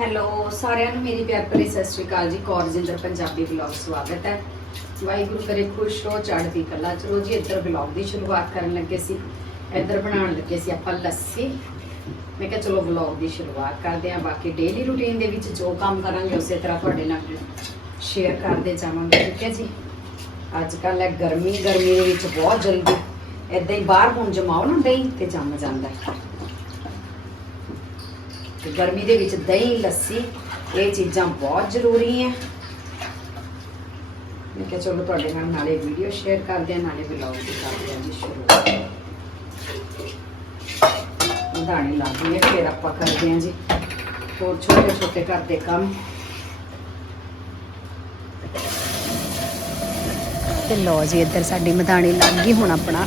Hello ਸਾਰਿਆਂ ਨੂੰ ਮੇਰੀ ਪਿਆਰ ਭਰੀ ਸਤਿ ਸ਼੍ਰੀ ਅਕਾਲ ਜੀ। ਕੌਰਜਿੰਦਰ ਪੰਜਾਬੀ ਵਲੌਗ ਸਵਾਗਤ ਹੈ। ਵਾਹਿਗੁਰੂ ਕਰੇ ਖੁਸ਼ ਹੋ ਚੜ੍ਹਦੀ ਕਲਾ ਚਲੋ ਜੀ। ਇੱਧਰ ਵਲੌਗ ਦੀ ਸ਼ੁਰੂਆਤ ਕਰਨ ਲੱਗੇ ਸੀ। ਇੱਧਰ ਬਣਾਉਣ ਲੱਗੇ ਸੀ ਆਪਾਂ ਲੱਸੀ। ਮੈਂ ਕਿਹਾ ਚਲੋ ਵਲੌਗ ਦੀ ਸ਼ੁਰੂਆਤ ਕਰਦੇ ਹਾਂ। ਬਾਕੀ ਡੇਲੀ ਰੂਟੀਨ ਦੇ ਵਿੱਚ ਜੋ ਕੰਮ ਕਰਾਂਗੇ, ਉਸੇ ਤਰ੍ਹਾਂ ਤੁਹਾਡੇ ਨਾਲ ਸ਼ੇਅਰ ਕਰਦੇ ਜਾਵਾਂਗੇ, ਠੀਕ ਹੈ ਜੀ? ਅੱਜ ਕੱਲ੍ਹ ਹੈ ਗਰਮੀ। ਗਰਮੀ ਦੇ ਵਿੱਚ ਬਹੁਤ ਜਲਦੀ ਇਦਾਂ ਹੀ ਬਾਹਰ ਹੁਣ ਜਮਾਓ ਨਾ, ਦਹੀਂ ਤੇ ਜੰਮ ਜਾਂਦਾ ਹੈ। ਤੇ ਗਰਮੀ ਦੇ ਵਿੱਚ ਦਹੀਂ, ਲੱਸੀ, ਇਹ ਚੀਜ਼ਾਂ ਬਹੁਤ ਜ਼ਰੂਰੀ ਹੈ ਮੈਂ ਕਿਹਾ ਚਲੋ ਤੁਹਾਡੇ ਨਾਲ ਨਾਲੇ ਵੀਡੀਓ ਸ਼ੇਅਰ ਕਰਦੇ ਆ, ਨਾਲੇ ਵਲੌਗ ਵੀ ਕਰਦੇ ਹਾਂ ਜੀ ਸ਼ੁਰੂ ਦਾਣੀ ਲਾਉਂਦੀ ਹੈ ਫਿਰ ਆਪਾਂ ਕਰਦੇ ਹਾਂ ਜੀ। ਹੋਰ ਛੋਟੇ ਛੋਟੇ ਘਰ ਦੇ ਕੰਮ। ਤੇ ਲੋ ਜੀ, ਇੱਧਰ ਸਾਡੀ ਮਧਾਣੀ ਲੱਗ ਗਈ ਹੁਣ ਆਪਣਾ।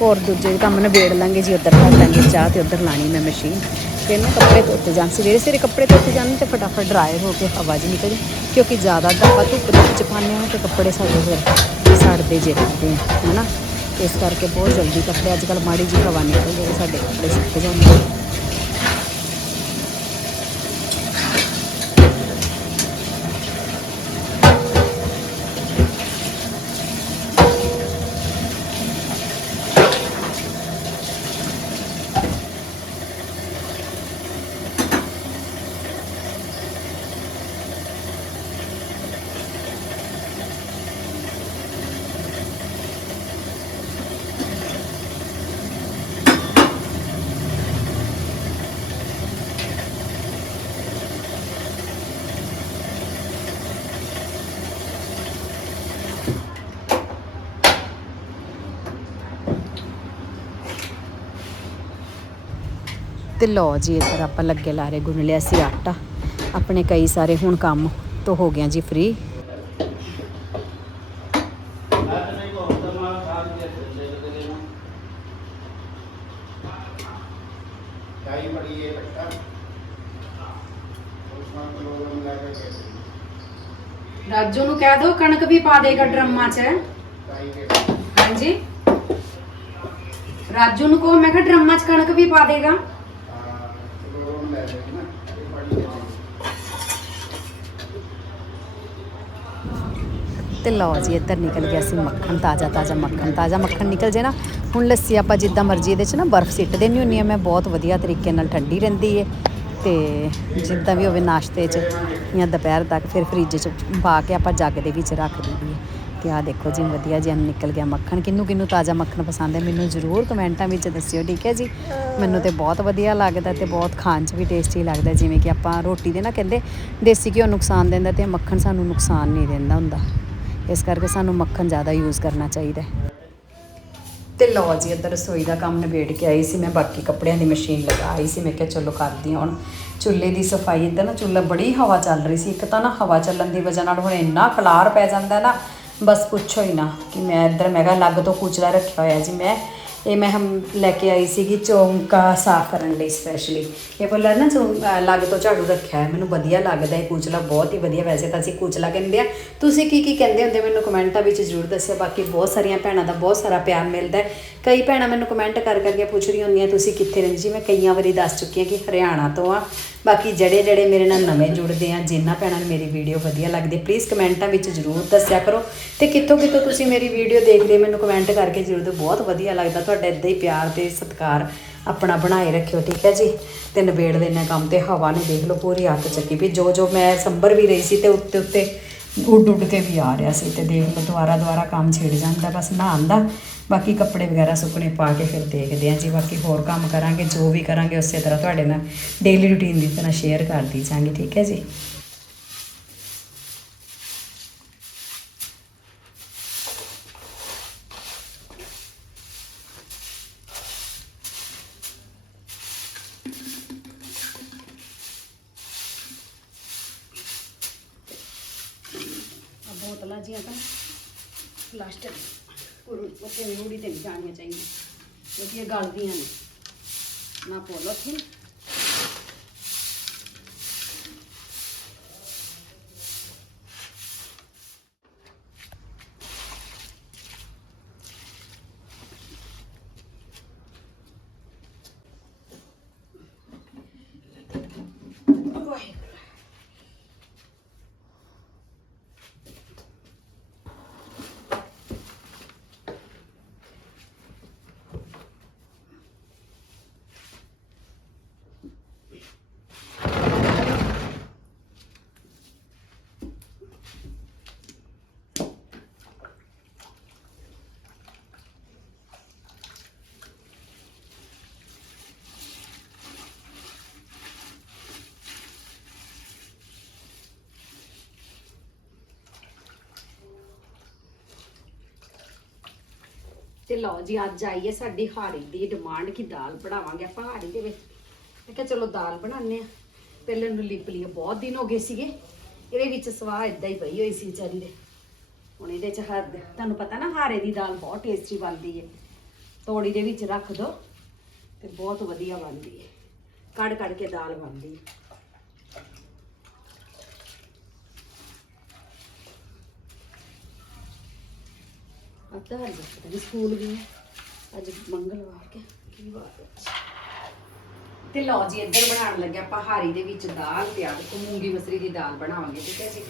ਹੋਰ ਦੂਜੇ ਕੰਮ ਨਿਬੇੜ ਲਾਂਗੇ ਜੀ, ਉੱਧਰ ਕਰ ਲਾਂਗੇ ਚਾਹ ਤੇ ਉੱਧਰ ਲਾਣੀ ਮੈਂ ਮਸ਼ੀਨ। ਫਿਰ ਨਾ ਕੱਪੜੇ ਧੋਤੇ ਜਾਣ। ਸਵੇਰੇ ਸਵੇਰੇ ਕੱਪੜੇ ਧੋਤੇ ਜਾਣ ਤੇ ਫਟਾਫਟ ਡਰਾਈ ਹੋ ਕੇ ਹਵਾ ਜੀ ਨਿਕਲ, ਕਿਉਂਕਿ ਜ਼ਿਆਦਾ ਆਪਾਂ ਧੁੱਪ ਦੇ ਵਿੱਚ ਪਾਉਂਦੇ ਹਾਂ ਤੇ ਕੱਪੜੇ ਸਾਡੇ ਫਿਰ ਸੜਦੇ ਜੇ ਰਹਿੰਦੇ ਆ, ਹਨਾ? ਇਸ ਕਰਕੇ ਬਹੁਤ ਜਲਦੀ ਕੱਪੜੇ, ਅੱਜ ਕੱਲ੍ਹ ਮਾੜੀ ਜੀ ਹਵਾ ਨਿਕਲ ਜਿਹੜੇ ਸਾਡੇ ਕੱਪੜੇ ਸੁੱਕ ਜਾਂਦੇ ਤੇ ਲਓ ਜੀ, ਇੱਧਰ ਆਪਾਂ ਲੱਗੇ ਲਾਰੇ ਗੁੰਨ ਲਿਆ ਸੀ ਆਟਾ। ਆਪਣੇ ਕਈ ਸਾਰੇ ਹੁਣ ਕੰਮ ਤੋਂ ਹੋ ਗਿਆ ਜੀ ਫ੍ਰੀ ਰਾਜੂ ਨੂੰ ਕਹਿ ਦੋ, ਕਣਕ ਵੀ ਪਾ ਦੇਗਾ ਡਰਮਾਂ 'ਚ। ਹਾਂਜੀ। ਰਾਜੂ ਨੂੰ ਕਹੋ, ਮੈਂ ਕਿਹਾ ਡਰਮਾਂ 'ਚ ਕਣਕ ਵੀ ਪਾ ਦੇਗਾ ਕਿਲੋਗ੍ਰਾਮ ਲੈ ਲੈਣੀ ਨਾ ਇਹ ਬੜੀ ਹੈ ਤੇ ਲਓ ਜੀ, ਇੱਧਰ ਨਿਕਲ ਗਿਆ ਸੀ ਮੱਖਣ, ਤਾਜ਼ਾ ਤਾਜ਼ਾ ਮੱਖਣ। ਤਾਜ਼ਾ ਮੱਖਣ ਨਿਕਲ ਜੇ ਨਾ, ਹੁਣ ਲੱਸੀ ਆਪਾਂ ਜਿੱਦਾਂ ਮਰਜ਼ੀ ਇਹਦੇ 'ਚ ਨਾ ਬਰਫ਼ ਸਿੱਟ ਦੇਣੀ ਹੁੰਦੀ ਆ ਮੈਂ ਬਹੁਤ ਵਧੀਆ ਤਰੀਕੇ ਨਾਲ ਠੰਡੀ ਰਹਿੰਦੀ ਏ ਤੇ ਜਿੱਦਾਂ ਵੀ ਹੋਵੇ ਨਾਸ਼ਤੇ 'ਚ ਜਾਂ ਦੁਪਹਿਰ ਤੱਕ ਫਿਰ ਫ੍ਰਿਜ 'ਚ ਪਾ ਕੇ ਆਪਾਂ ਜੱਗ ਦੇ ਵਿੱਚ ਰੱਖ ਦਈਦੀ ਹੈ ਤੇ ਆਹ ਦੇਖੋ ਜੀ, ਵਧੀਆ ਜਿਹਾ ਨਿਕਲ ਗਿਆ ਮੱਖਣ। ਕਿੰਨੂੰ ਕਿੰਨੂੰ ਤਾਜ਼ਾ ਮੱਖਣ ਪਸੰਦ ਹੈ, ਮੈਨੂੰ ਜ਼ਰੂਰ ਕਮੈਂਟਾਂ ਵਿੱਚ ਦੱਸਿਓ, ਠੀਕ ਹੈ ਜੀ? ਮੈਨੂੰ ਤੇ ਬਹੁਤ ਵਧੀਆ ਲੱਗਦਾ ਤੇ ਬਹੁਤ ਖਾਣ 'ਚ ਵੀ ਟੇਸਟੀ ਲੱਗਦਾ, ਜਿਵੇਂ ਕਿ ਆਪਾਂ ਰੋਟੀ ਦੇ ਨਾ ਕਹਿੰਦੇ, ਦੇਸੀ ਘਿਓ ਨੁਕਸਾਨ ਦਿੰਦਾ ਤੇ ਮੱਖਣ ਸਾਨੂੰ ਨੁਕਸਾਨ ਨਹੀਂ ਦਿੰਦਾ ਹੁੰਦਾ। ਇਸ ਕਰਕੇ ਸਾਨੂੰ ਮੱਖਣ ਜ਼ਿਆਦਾ ਯੂਜ਼ ਕਰਨਾ ਚਾਹੀਦਾ ਹੈ। ਤੇ ਲਓ ਜੀ, ਇੱਧਰ ਰਸੋਈ ਦਾ ਕੰਮ ਨਿਬੇੜ ਕੇ ਆਈ ਸੀ ਮੈਂ, ਬਾਕੀ ਕੱਪੜਿਆਂ ਦੀ ਮਸ਼ੀਨ ਲਗਾ ਆਈ ਸੀ, ਮੈਂ ਕਿਹਾ ਚਲੋ ਕਰਦੀ ਹਾਂ ਹੁਣ। ਚੁੱਲ੍ਹੇ ਦੀ ਸਫ਼ਾਈ, ਇੱਧਰ ਨਾ ਚੁੱਲ੍ਹਾ ਬੜੀ ਹਵਾ ਚੱਲ ਰਹੀ ਸੀ, ਇੱਕ ਤਾਂ ਨਾ ਹਵਾ ਚੱਲਣ ਦੀ ਵਜ੍ਹਾ ਨਾਲ ਹੁਣ ਇੰਨਾ ਖਲਾਰ ਪੈ ਜਾਂਦਾ ਨਾ, ਬਸ ਪੁੱਛੋ ਹੀ ਨਾ ਕਿ ਮੈਂ ਇੱਧਰ, ਮੈਂ ਕਿਹਾ ਅਲੱਗ ਤੋਂ ਕੁਚਲਾ ਰੱਖਿਆ ਹੋਇਆ ਜੀ, ਮੈਂ ਇਹ ਮੈਂ ਹਮ ਲੈ ਕੇ ਆਈ ਸੀਗੀ ਚੌਂਕਾ ਸਾਫ਼ ਕਰਨ ਲਈ ਸਪੈਸ਼ਲੀ ਇਹ ਬੋਲਾ ਨਾ ਚੌਂ ਅਲੱਗ ਤੋਂ ਝਾੜੂ ਰੱਖਿਆ ਹੈ ਮੈਨੂੰ ਵਧੀਆ ਲੱਗਦਾ ਹੈ ਕੁਚਲਾ ਬਹੁਤ ਹੀ ਵਧੀਆ ਵੈਸੇ ਤਾਂ ਅਸੀਂ ਕੁਚਲਾ ਕਹਿੰਦੇ ਆ ਤੁਸੀਂ ਕੀ ਕੀ ਕਹਿੰਦੇ ਹੁੰਦੇ ਮੈਨੂੰ ਕਮੈਂਟਾਂ ਵਿੱਚ ਜ਼ਰੂਰ ਦੱਸਿਓ ਬਾਕੀ ਬਹੁਤ ਸਾਰੀਆਂ ਭੈਣਾਂ ਦਾ ਬਹੁਤ ਸਾਰਾ ਪਿਆਰ ਮਿਲਦਾ ਕਈ ਭੈਣਾਂ ਮੈਨੂੰ ਕਮੈਂਟ ਕਰ ਕਰਕੇ ਪੁੱਛਦੀਆਂ ਹੁੰਦੀਆਂ ਤੁਸੀਂ ਕਿੱਥੇ ਰਹਿੰਦੇ? ਜੀ ਮੈਂ ਕਈਆਂ ਵਾਰੀ ਦੱਸ ਚੁੱਕੀ ਹਾਂ ਕਿ ਹਰਿਆਣਾ ਤੋਂ ਆ ਬਾਕੀ ਜਿਹੜੇ ਜਿਹੜੇ ਮੇਰੇ ਨਾਲ ਨਵੇਂ ਜੁੜਦੇ ਆ ਜਿਨ੍ਹਾਂ ਭੈਣਾਂ ਨੂੰ ਮੇਰੀ ਵੀਡੀਓ ਵਧੀਆ ਲੱਗਦੀ ਪਲੀਜ਼ ਕਮੈਂਟਾਂ ਵਿੱਚ ਜ਼ਰੂਰ ਦੱਸਿਆ ਕਰੋ। ਤੇ ਕਿੱਥੋਂ ਕਿੱਥੋਂ ਤੁਸੀਂ ਮੇਰੀ ਵੀਡੀਓ ਦੇਖਦੇ ਹੋ, ਮੈਨੂੰ ਕਮੈਂਟ ਕਰਕੇ ਜ਼ਰੂਰ ਦਿਓ ਬਹੁਤ ਵਧੀਆ ਲੱਗਦਾ ਤੁਹਾਡਾ ਇਦਾਂ ਹੀ ਪਿਆਰ ਤੇ ਸਤਿਕਾਰ ਆਪਣਾ ਬਣਾਏ ਰੱਖਿਓ, ਠੀਕ ਹੈ ਜੀ? ਤੇ ਨਿਬੇੜ ਦੇਣਾ ਕੰਮ ਤੇ, ਹਵਾ ਨੇ ਦੇਖ ਲਓ, ਪੂਰੀ ਹੱਥ ਚੱਕੀ ਵੀ ਜੋ ਜੋ ਮੈਂ ਸੰਭਰ ਵੀ ਰਹੀ ਸੀ ਤੇ ਉੱਤੇ ਉੱਤੇ ਉੱਡ ਉੱਡ ਕੇ ਵੀ ਆ ਰਿਹਾ ਸੀ ਤੇ ਦੇਖ ਲਓ, ਦੁਬਾਰਾ ਦੁਬਾਰਾ ਕੰਮ ਛਿੜ ਜਾਂਦਾ, ਬਸ ਨਹਾਉਣ ਦਾ। ਬਾਕੀ ਕੱਪੜੇ ਵਗੈਰਾ ਸੁੱਕਣੇ ਪਾ ਕੇ ਫਿਰ ਦੇਖਦੇ ਹਾਂ ਜੀ, ਬਾਕੀ ਹੋਰ ਕੰਮ ਕਰਾਂਗੇ, ਜੋ ਵੀ ਕਰਾਂਗੇ, ਉਸੇ ਤਰ੍ਹਾਂ ਤੁਹਾਡੇ ਨਾਲ ਡੇਲੀ ਰੂਟੀਨ ਦੀ ਤਰ੍ਹਾਂ ਸ਼ੇਅਰ ਕਰਦੀ ਜਾਵਾਂਗੇ ਠੀਕ ਹੈ ਜੀ? ਬੋਤਲਾਂ ਜੀਆਂ ਤਾਂ ਪਲਾਸਟਿਕ ਉੱਤੇ ਮੂੜੀ ਤੇ ਨਹੀਂ ਜਾਣੀਆਂ ਚਾਹੀਦੀਆਂ, ਕਿਉਂਕਿ ਇਹ ਗਲਦੀਆਂ ਨੇ। ਨਾ ਪੋਲੋਥੀਨ ਵਾਹਿਗੁਰੂ ਤੇ ਲਓ ਜੀ, ਅੱਜ ਆਈ ਹੈ ਸਾਡੀ ਹਾਰੀ ਦੀ ਡਿਮਾਂਡ ਕਿ ਦਾਲ ਬਣਾਵਾਂਗੇ ਆਪਾਂ ਹਾਰੀ ਦੇ ਵਿੱਚ। ਮੈਂ ਕਿਹਾ ਚਲੋ ਦਾਲ ਬਣਾਉਂਦੇ ਆ ਪਹਿਲੇ ਨੂੰ ਲਿਪ ਲਈ ਬਹੁਤ ਦਿਨ ਹੋ ਗਏ ਸੀਗੇ। ਇਹਦੇ ਵਿੱਚ ਸਵਾਹ ਇਦਾਂ ਹੀ ਪਈ ਹੋਈ ਸੀ ਵਿਚਾਰੀ ਦੇ। ਹੁਣ ਇਹਦੇ ਚ ਹਰ ਤੁਹਾਨੂੰ ਪਤਾ ਨਾ ਹਾਰੇ ਦੀ ਦਾਲ ਬਹੁਤ ਟੇਸਟੀ ਬਣਦੀ ਹੈ। ਤੋੜੀ ਦੇ ਵਿੱਚ ਰੱਖ ਦੋ ਤੇ ਬਹੁਤ ਵਧੀਆ ਬਣਦੀ ਹੈ। ਕੱਢ ਕੜ ਕੇ ਦਾਲ ਬਣਦੀ ਹੈ। ਅੱਧਾ ਹਰ ਪਤਾ ਨਹੀਂ ਸਕੂਲ ਗਏ ਅੱਜ ਮੰਗਲਵਾਰ ਕੇ, ਕੀ ਵਾਰ ਤੇ ਲਓ ਜੀ, ਇੱਧਰ ਬਣਾਉਣ ਲੱਗੇ ਆਪਾਂ ਦੇ ਵਿੱਚ ਦਾਲ ਤੇ ਆ ਦੇਖੋ ਮੂੰਗੀ ਮਸਰੀ ਦੀ ਦਾਲ ਬਣਾਵਾਂਗੇ, ਠੀਕ ਹੈ ਜੀ।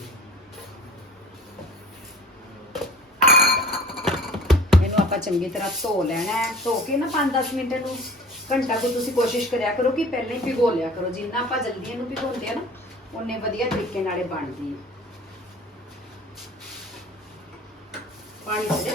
ਇਹਨੂੰ ਆਪਾਂ ਚੰਗੀ ਤਰ੍ਹਾਂ ਧੋ ਲੈਣਾ ਹੈ। ਧੋ ਕੇ ਨਾ 5-10 ਮਿੰਟ ਨੂੰ ਘੰਟਾ ਕੋ ਤੁਸੀਂ ਕੋਸ਼ਿਸ਼ ਕਰਿਆ ਕਰੋ ਕਿ ਪਹਿਲਾਂ ਹੀ ਭਿਗੋ ਲਿਆ ਕਰੋ। ਜਿੰਨਾ ਆਪਾਂ ਜਲਦੀ ਇਹਨੂੰ ਭਿਗੋਉਂਦੇ ਆ ਨਾ ਉਨੇ ਵਧੀਆ ਤਰੀਕੇ ਨਾਲੇ ਬਣਦੀ ਹੈ। ਪਾਣੀ ਦੇ।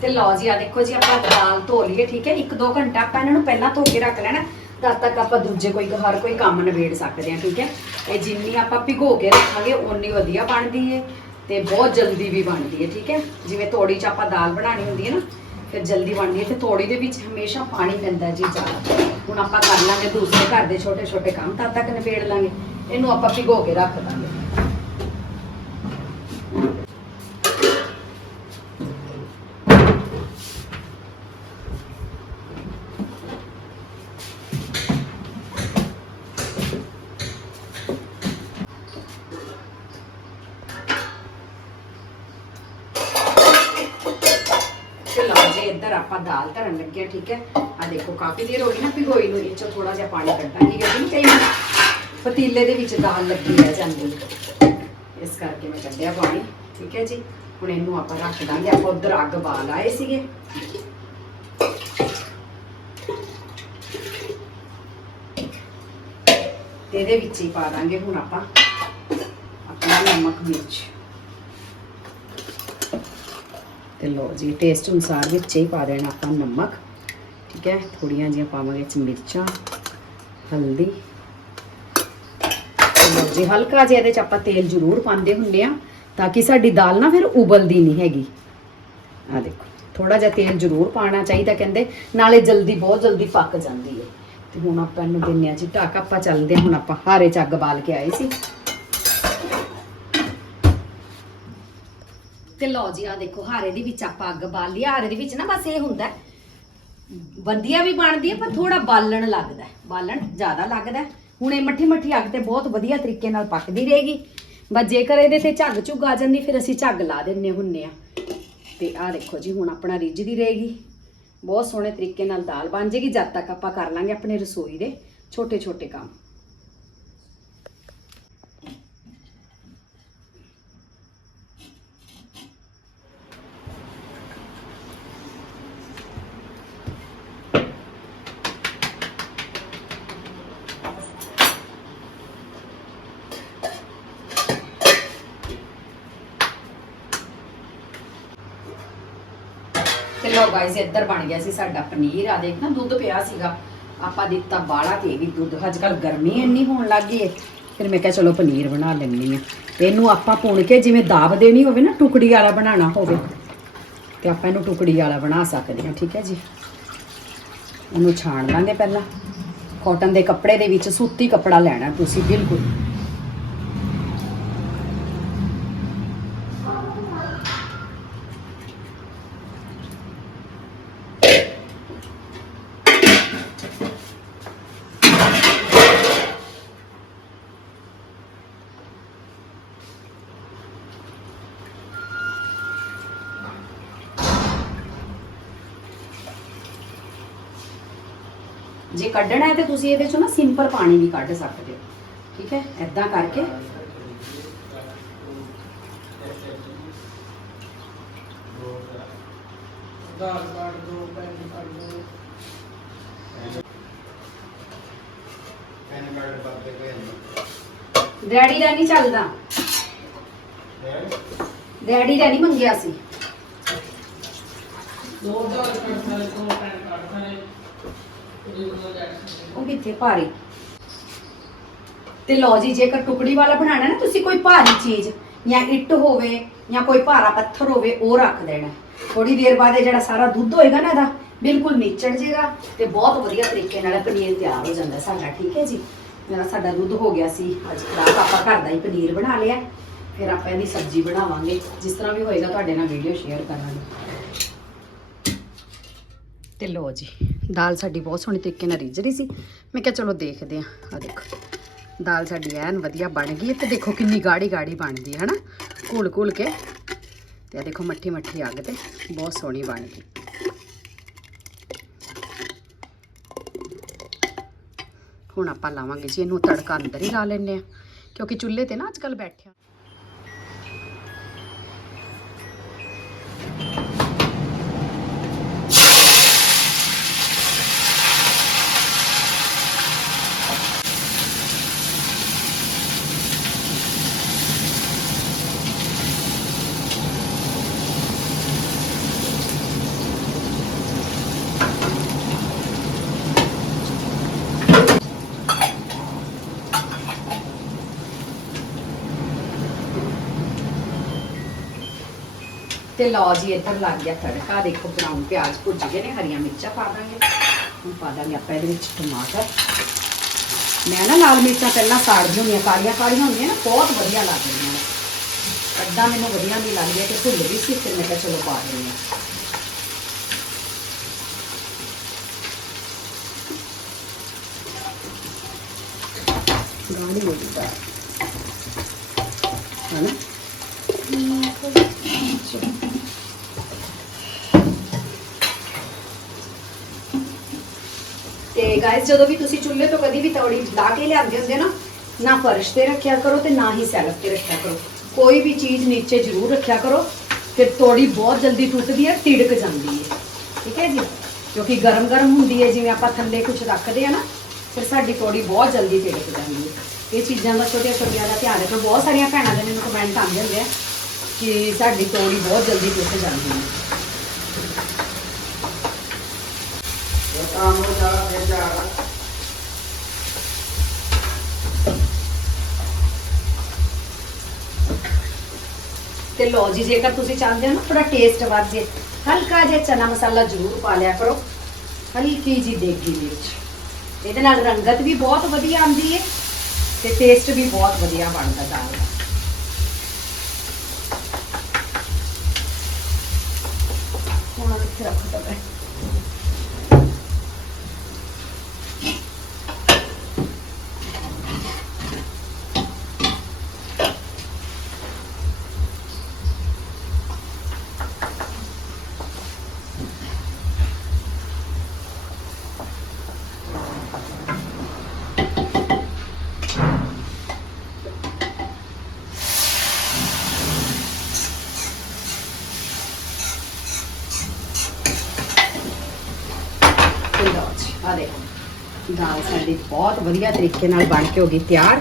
ਤੇ ਲਓ ਜੀ ਆ ਦੇਖੋ ਜੀ, ਆਪਾਂ ਦਾਲ ਧੋ ਲਈਏ, ਠੀਕ ਹੈ? 1-2 ਘੰਟਾ ਆਪਾਂ ਇਹਨਾਂ ਨੂੰ ਪਹਿਲਾਂ ਧੋ ਕੇ ਰੱਖ ਲੈਣਾ। ਤਦ ਤੱਕ ਆਪਾਂ ਦੂਜੇ ਕੋਈ ਹਰ ਕੋਈ ਕੰਮ ਨਿਬੇੜ ਸਕਦੇ ਹਾਂ, ਠੀਕ ਹੈ? ਇਹ ਜਿੰਨੀ ਆਪਾਂ ਭਿਗੋ ਕੇ ਰੱਖਾਂਗੇ, ਓਨੀ ਵਧੀਆ ਬਣਦੀ ਹੈ ਤੇ ਬਹੁਤ ਜਲਦੀ ਵੀ ਬਣਦੀ ਹੈ ਠੀਕ ਹੈ? ਜਿਵੇਂ ਤੋੜੀ 'ਚ ਆਪਾਂ ਦਾਲ ਬਣਾਣੀ ਹੁੰਦੀ ਹੈ ਨਾ, ਫਿਰ ਜਲਦੀ ਬਣਦੀ ਹੈ ਤੇ ਤੋੜੀ ਦੇ ਵਿੱਚ ਹਮੇਸ਼ਾ ਪਾਣੀ ਪੈਂਦਾ ਹੈ ਜੀ ਜ਼ਿਆਦਾ। ਹੁਣ ਆਪਾਂ ਕਰ ਲਾਂਗੇ ਦੂਸਰੇ ਘਰ ਦੇ ਛੋਟੇ ਛੋਟੇ ਕੰਮ, ਤਦ ਤੱਕ ਨਿਬੇੜ ਲਾਂਗੇ। ਇਹਨੂੰ ਆਪਾਂ ਭਿਗੋ ਕੇ ਰੱਖ ਦਾਂਗੇ ਤੇ ਲਓ ਜੀ ਇੱਧਰ ਆਪਾਂ ਦਾਲ ਧਰਨ ਲੱਗੇ ਹਾਂ, ਠੀਕ ਹੈ? ਆ ਦੇਖੋ ਕਾਫੀ ਦੇਰ ਹੋ ਗਈ ਨਾ ਭਿਗੋਈ ਨੂੰ ਇਹ ਚੋਂ ਥੋੜਾ ਜਿਹਾ ਪਾਣੀ ਕੱਢਾਂਗੇ ਕਿਉਂਕਿ ਕਈ ਪਤੀਲੇ ਦੇ ਵਿੱਚ ਦਾਲ ਲੱਗੀ ਰਹਿ ਜਾਂਦੀ ਇਸ ਕਰਕੇ ਮੈਂ ਕੱਢਿਆ ਪਾਣੀ ਠੀਕ ਹੈ ਜੀ? ਹੁਣ ਇਹਨੂੰ ਆਪਾਂ ਰੱਖ ਦਾਂਗੇ ਆਪਾਂ ਉਧਰ ਅੱਗ ਬਾਲ ਆਏ ਸੀਗੇ। ਤੇ ਇਹਦੇ ਵਿੱਚ ਹੀ ਪਾ ਦਾਂਗੇ ਹੁਣ ਆਪਾਂ ਆਪਣਾ ਨਮਕ ਮਿਰਚ। ਤੇ ਲਓ ਜੀ ਟੇਸਟ ਅਨੁਸਾਰ ਵਿੱਚ ਹੀ ਪਾ ਦੇਣਾ ਆਪਾਂ ਨਮਕ, ਠੀਕ ਹੈ? ਥੋੜੀਆਂ ਜਿਹੀਆਂ ਪਾਵਾਂਗੇ ਚ ਮਿਰਚਾਂ, ਹਲਦੀ। ਲਓ ਜੀ, ਹਲਕਾ ਜਿਹਾ ਇਹਦੇ ਚ ਆਪਾਂ ਤੇਲ ਜ਼ਰੂਰ ਪਾਉਂਦੇ ਹੁੰਦੇ ਆ ਤਾਂ ਕਿ ਸਾਡੀ ਦਾਲ ਨਾ ਫਿਰ ਉਬਲਦੀ ਨਹੀਂ ਹੈਗੀ। ਆ ਦੇਖੋ ਥੋੜਾ ਜਿਹਾ ਤੇਲ ਜ਼ਰੂਰ ਪਾਣਾ ਚਾਹੀਦਾ ਕਹਿੰਦੇ, ਨਾਲੇ ਜਲਦੀ, ਬਹੁਤ ਜਲਦੀ ਪੱਕ ਜਾਂਦੀ ਹੈ। ਤੇ ਹੁਣ ਆਪਾਂ ਇਹਨੂੰ ਦਿੰਨੇ ਆ ਜੀ, ਢੱਕ ਆਪਾਂ ਚੱਲਦੇ ਹਾਂ, ਹੁਣ ਆਪਾਂ ਹਾਰੇ ਚ ਅੱਗ ਬਾਲ ਕੇ ਆਏ ਸੀ। ਤੇ ਲਓ ਜੀ ਆ ਦੇਖੋ, ਹਾਰੇ ਦੇ ਵਿੱਚ ਆਪਾਂ ਅੱਗ ਬਾਲ ਲਈ। ਹਾਰੇ ਦੇ ਵਿੱਚ ਨਾ ਬਸ ਇਹ ਹੁੰਦਾ ਵਧੀਆ ਵੀ ਬਣਦੀ ਹੈ, ਪਰ ਥੋੜਾ ਬਾਲਣ ਲੱਗਦਾ ਬਾਲਣ ਜ਼ਿਆਦਾ ਲੱਗਦਾ ਹੁਣ ਇਹ ਮੱਠੀ ਮੱਠੀ ਅੱਗ ਤੇ ਬਹੁਤ ਵਧੀਆ ਤਰੀਕੇ ਨਾਲ ਪੱਕਦੀ ਰਹੇਗੀ। ਬਸ ਜੇਕਰ ਇਹਦੇ ਤੇ ਝੱਗ ਝੁੱਗ ਆ ਜਾਂਦੀ, ਫਿਰ ਅਸੀਂ ਝੱਗ ਲਾ ਦਿੰਨੇ ਹੁੰਨੇ ਆ। ਤੇ ਆ ਦੇਖੋ ਜੀ, ਹੁਣ ਆਪਣਾ ਰਿੱਝਦੀ ਰਹੇਗੀ। ਬਹੁਤ ਸੋਹਣੇ ਤਰੀਕੇ ਨਾਲ ਦਾਲ ਬਣ ਜੇਗੀ। ਜਦ ਤੱਕ ਆਪਾਂ ਕਰ ਲਾਂਗੇ ਆਪਣੇ ਰਸੋਈ ਦੇ ਛੋਟੇ ਛੋਟੇ ਕੰਮ। ਤੇ ਲੋ ਗਾਇਸ ਇੱਧਰ ਬਣ ਗਿਆ ਸੀ ਸਾਡਾ ਪਨੀਰ। ਆ ਦੇਖ ਨਾ, ਦੁੱਧ ਪਿਆ ਸੀਗਾ। ਆਪਾਂ ਦਿੱਤਾ ਬਾਲਾ ਤੇ ਵੀ ਦੁੱਧ। ਅੱਜ ਕੱਲ ਗਰਮੀ ਇੰਨੀ ਹੋਣ ਲੱਗ ਗਈ ਹੈ ਫਿਰ ਮੈਂ ਕਿਹਾ ਚਲੋ ਪਨੀਰ ਬਣਾ ਲੈਂਦੀ ਆ। ਇਹਨੂੰ ਆਪਾਂ ਭੁਣ ਕੇ ਜਿਵੇਂ ਦਾਬ ਦੇਣੀ ਹੋਵੇ ਨਾ, ਟੁਕੜੀ ਵਾਲਾ ਬਣਾਉਣਾ ਹੋਵੇ। ਤੇ ਆਪਾਂ ਇਹਨੂੰ ਟੁਕੜੀ ਵਾਲਾ ਬਣਾ ਸਕਦੇ ਹਾਂ, ਠੀਕ ਹੈ ਜੀ? ਉਹਨੂੰ ਛਾਣ ਲਾਂਗੇ ਪਹਿਲਾਂ। ਕਾਟਨ ਦੇ ਕੱਪੜੇ ਦੇ ਵਿੱਚ ਸੂਤੀ ਕੱਪੜਾ ਲੈਣਾ ਤੁਸੀਂ, ਬਿਲਕੁਲ। ਕੱਢਣਾ ਹੈ ਤੇ ਤੁਸੀਂ ਇਹਦੇ ਚੋਂ ਨਾ ਸਿੰਪਲ ਪਾਣੀ ਵੀ ਕੱਢ ਸਕਦੇ ਹੋ। ਠੀਕ ਹੈ? ਐਦਾਂ ਕਰਕੇ। ਦਾਲ ਕਾਟ ਦੋ ਪੈਨ ਕੱਟ ਦੋ। ਪੈਨ ਕਾਰਡ ਪਾਤੇ ਕੋਈ ਨਹੀਂ ਡੈਡੀ ਦਾ ਨਹੀਂ ਚੱਲਦਾ। ਡੈਡੀ ਦਾ ਨਹੀਂ ਮੰਗਿਆ ਸੀ। ਦੋ ਦਾਲ ਸਾਰੇ ਦੋ ਪੈਨ ਸਾਰੇ ਉਹ ਕਿੱਥੇ ਭਾਰੀ। ਤੇ ਲਓ ਜੀ, ਜੇਕਰ ਟੁਕੜੀ ਵਾਲਾ ਬਣਾਉਣਾ ਨਾ, ਤੁਸੀਂ ਕੋਈ ਭਾਰੀ ਚੀਜ਼, ਜਾਂ ਇੱਟ ਹੋਵੇ, ਜਾਂ ਕੋਈ ਭਾਰਾ ਪੱਥਰ ਹੋਵੇ, ਉਹ ਰੱਖ ਦੇਣਾ। ਥੋੜੀ ਦੇਰ ਬਾਅਦ ਇਹ ਜਿਹੜਾ ਸਾਰਾ ਦੁੱਧ ਹੋਏਗਾ ਨਾ ਇਹਦਾ, ਬਿਲਕੁਲ ਨਿਚੜ ਜੇਗਾ ਤੇ ਬਹੁਤ ਵਧੀਆ ਤਰੀਕੇ ਨਾਲ ਪਨੀਰ ਤਿਆਰ ਹੋ ਜਾਂਦਾ ਸਾਡਾ, ਠੀਕ ਹੈ ਜੀ? ਮੇਰਾ ਸਾਡਾ ਦੁੱਧ ਹੋ ਗਿਆ ਸੀ, ਅੱਜ ਰਾਤ ਆਪਾਂ ਘਰ ਦਾ ਹੀ ਪਨੀਰ ਬਣਾ ਲਿਆ। ਫਿਰ ਆਪਾਂ ਇਹਦੀ ਸਬਜ਼ੀ ਬਣਾਵਾਂਗੇ। ਜਿਸ ਤਰ੍ਹਾਂ ਵੀ ਹੋਏਗਾ, ਤੁਹਾਡੇ ਨਾਲ ਵੀਡੀਓ ਸ਼ੇਅਰ ਕਰਾਂਗੇ। ਤੇ ਲੋ ਜੀ, ਦਾਲ ਸਾਡੀ ਬਹੁਤ ਸੋਹਣੇ ਤਰੀਕੇ ਨਾਲ ਰਿੱਝ ਰਹੀ ਸੀ। ਮੈਂ ਕਿਹਾ ਚਲੋ ਦੇਖਦੇ ਆ ਆ ਦੇਖੋ, ਦਾਲ ਸਾਡੀ ਐਨ ਵਧੀਆ ਬਣ ਗਈ ਹੈ ਤੇ ਦੇਖੋ ਕਿੰਨੀ ਗਾੜੀ ਗਾੜੀ ਬਣਦੀ ਹੈ, ਹਨਾ? ਘੁਲ ਘੁਲ ਕੇ। ਤੇ ਆ ਦੇਖੋ ਮੱਠੀ ਮੱਠੀ ਅੱਗ ਤੇ ਬਹੁਤ ਸੋਹਣੀ ਬਣ ਗਈ। ਹੁਣ ਆਪਾਂ ਲਾਵਾਂਗੇ ਜੀ, ਇਹਨੂੰ ਤੜਕਾ ਅੰਦਰ ਹੀ ਲਾ ਲੈਂਦੇ ਆ ਕਿਉਂਕਿ ਚੁੱਲ੍ਹੇ ਤੇ ਨਾ ਅੱਜ ਕੱਲ ਬੈਠਿਆ ਤੇ ਲਓ ਜੀ, ਇੱਧਰ ਲੱਗ ਗਿਆ ਤੜਕਾ। ਦੇਖੋ ਬਰਾਊਨ ਪਿਆਜ਼ ਭੁੱਜ ਗਏ ਨੇ, ਹਰੀਆਂ ਮਿਰਚਾਂ ਪਾ ਦਾਂਗੇ। ਹੁਣ ਪਾ ਦਾਂਗੇ ਆਪਾਂ ਇਹਦੇ ਵਿੱਚ ਟਮਾਟਰ। ਮੈਂ ਨਾ ਲਾਲ ਮਿਰਚਾਂ ਪਹਿਲਾਂ ਸਾੜਦੀ ਹੁੰਦੀਆਂ ਕਾਲੀਆਂ ਕਾਲੀਆਂ ਹੁੰਦੀਆਂ ਨਾ, ਬਹੁਤ ਵਧੀਆ ਲੱਗਦੀਆਂ ਨੇ। ਅੱਧਾ ਮੈਨੂੰ ਵਧੀਆ ਨਹੀਂ ਲੱਗਦੀਆਂ ਤੇ ਭੁੱਲ ਵੀ ਸੀ, ਫਿਰ ਮੈਂ ਕਿਹਾ ਚਲੋ ਪਾ ਦਿੰਦੀ ਹਾਂ। ਗਾੜੀ ਹੋ ਗਈ ਤਾਂ ਹਨਾ? ਤੇ ਗਾਇਸ ਜਦੋਂ ਵੀ ਤੁਸੀਂ ਚੁੱਲ੍ਹੇ ਤੋਂ ਕਦੀ ਵੀ ਤੌੜੀ ਲਾ ਕੇ ਲਿਆਉਂਦੇ ਹੁੰਦੇ ਨਾ ਨਾ ਫਰਸ਼ ਤੇ ਰੱਖਿਆ ਕਰੋ ਤੇ ਨਾ ਹੀ ਸੈਲਫ ਤੇ ਰੱਖਿਆ ਕਰੋ। ਕੋਈ ਵੀ ਚੀਜ਼ ਨੀਚੇ ਜ਼ਰੂਰ ਰੱਖਿਆ ਕਰੋ ਫਿਰ ਤੌੜੀ ਬਹੁਤ ਜਲਦੀ ਟੁੱਟਦੀ ਹੈ, ਤਿੜਕ ਜਾਂਦੀ ਹੈ। ਠੀਕ ਹੈ ਜੀ? ਕਿਉਂਕਿ ਗਰਮ ਗਰਮ ਹੁੰਦੀ ਹੈ, ਜਿਵੇਂ ਆਪਾਂ ਥੱਲੇ ਕੁਝ ਰੱਖਦੇ ਆ ਨਾ, ਫਿਰ ਸਾਡੀ ਤੌੜੀ ਬਹੁਤ ਜਲਦੀ ਤਿੜਕ ਜਾਂਦੀ ਹੈ। ਇਹ ਚੀਜ਼ਾਂ ਦਾ ਛੋਟੀਆਂ ਛੋਟੀਆਂ ਦਾ ਧਿਆਨ ਰੱਖੋ ਬਹੁਤ ਸਾਰੀਆਂ ਭੈਣਾਂ ਦੇ ਮੈਨੂੰ ਕਮੈਂਟ ਆਉਂਦੇ ਹੁੰਦੇ ਆ ਕਿ ਸਾਡੀ ਤੌੜੀ ਬਹੁਤ ਜਲਦੀ ਟੁੱਟ ਜਾਂਦੀ ਹੈ ਇਹ ਕੰਮ ਹੋ ਜਾਣਾ ਫਿਰ ਜਾਣਾ ਤੇ ਲਓ ਜੀ ਜੇਕਰ ਤੁਸੀਂ ਚਾਹੁੰਦੇ ਹੋ ਨਾ ਥੋੜਾ ਟੇਸਟ ਵੱਧ ਜੇ ਹਲਕਾ ਜਿਹਾ ਚਨਾ ਮਸਾਲਾ ਜ਼ਰੂਰ ਪਾ ਲਿਆ ਕਰੋ ਹਲਕੀ ਜੀ ਦੇਗੀ ਮਿਰਚ ਇਹਦੇ ਨਾਲ ਰੰਗਤ ਵੀ ਬਹੁਤ ਵਧੀਆ ਆਉਂਦੀ ਹੈ ਤੇ ਟੇਸਟ ਵੀ ਬਹੁਤ ਵਧੀਆ ਬਣਦਾ ਦਾਲ ਦਾ ਹੁਣ ਇੱਥੇ ਰੱਖੋ ਤਾਂ ਮੈਂ ਤੇ ਲਓ ਜੀ ਆ ਦੇਖੋ ਦਾਲ ਸਾਡੀ ਬਹੁਤ ਵਧੀਆ ਤਰੀਕੇ ਨਾਲ ਬਣ ਕੇ ਹੋ ਗਈ ਤਿਆਰ।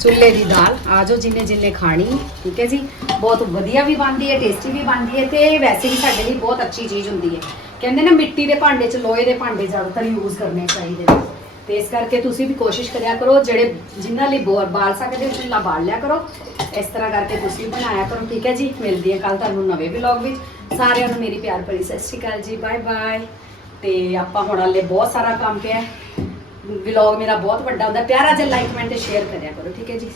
ਚੁੱਲ੍ਹੇ ਦੀ ਦਾਲ, ਆ ਜਾਓ ਜਿੰਨੇ ਜਿੰਨੇ ਖਾਣੀ, ਠੀਕ ਹੈ ਜੀ? ਬਹੁਤ ਵਧੀਆ ਵੀ ਬਣਦੀ ਹੈ ਟੇਸਟੀ ਵੀ ਬਣਦੀ ਹੈ ਤੇ ਵੈਸੇ ਵੀ ਸਾਡੇ ਲਈ ਬਹੁਤ ਅੱਛੀ ਚੀਜ਼ ਹੁੰਦੀ ਹੈ। ਕਹਿੰਦੇ ਨਾ ਮਿੱਟੀ ਦੇ ਭਾਂਡੇ 'ਚ ਲੋਹੇ ਦੇ ਭਾਂਡੇ ਜ਼ਿਆਦਾਤਰ ਯੂਜ਼ ਕਰਨੇ ਚਾਹੀਦੇ ਨੇ। ਤੇ ਇਸ ਕਰਕੇ ਤੁਸੀਂ ਵੀ ਕੋਸ਼ਿਸ਼ ਕਰਿਆ ਕਰੋ, ਜਿਹੜੇ ਜਿਨ੍ਹਾਂ ਲਈ ਬੋ- ਬਾਲ ਸਕਦੇ ਹੋ ਚੁੱਲ੍ਹਾ ਬਾਲ ਲਿਆ ਕਰੋ, ਇਸ ਤਰ੍ਹਾਂ ਕਰਕੇ ਤੁਸੀਂ ਬਣਾਇਆ ਕਰੋ, ਠੀਕ ਹੈ ਜੀ? ਮਿਲਦੀ ਹੈ ਕੱਲ ਤੁਹਾਨੂੰ ਨਵੇਂ ਵਲੌਗ ਵਿੱਚ। ਸਾਰਿਆਂ ਨੂੰ ਮੇਰੀ ਪਿਆਰ ਭਰੀ ਸਤਿ ਸ਼੍ਰੀ ਅਕਾਲ ਜੀ ਬਾਏ ਬਾਏ ਤੇ ਆਪਾਂ ਹੁਣ ਹਲੇ ਬਹੁਤ ਸਾਰਾ ਕੰਮ ਪਿਆ ਵਲੌਗ ਮੇਰਾ ਬਹੁਤ ਵੱਡਾ ਹੁੰਦਾ ਪਿਆਰਾ ਜਿਹਾ ਲਾਈਕ ਕਮੈਂਟ ਤੇ ਸ਼ੇਅਰ ਕਰਿਆ ਕਰੋ, ਠੀਕ ਹੈ ਜੀ?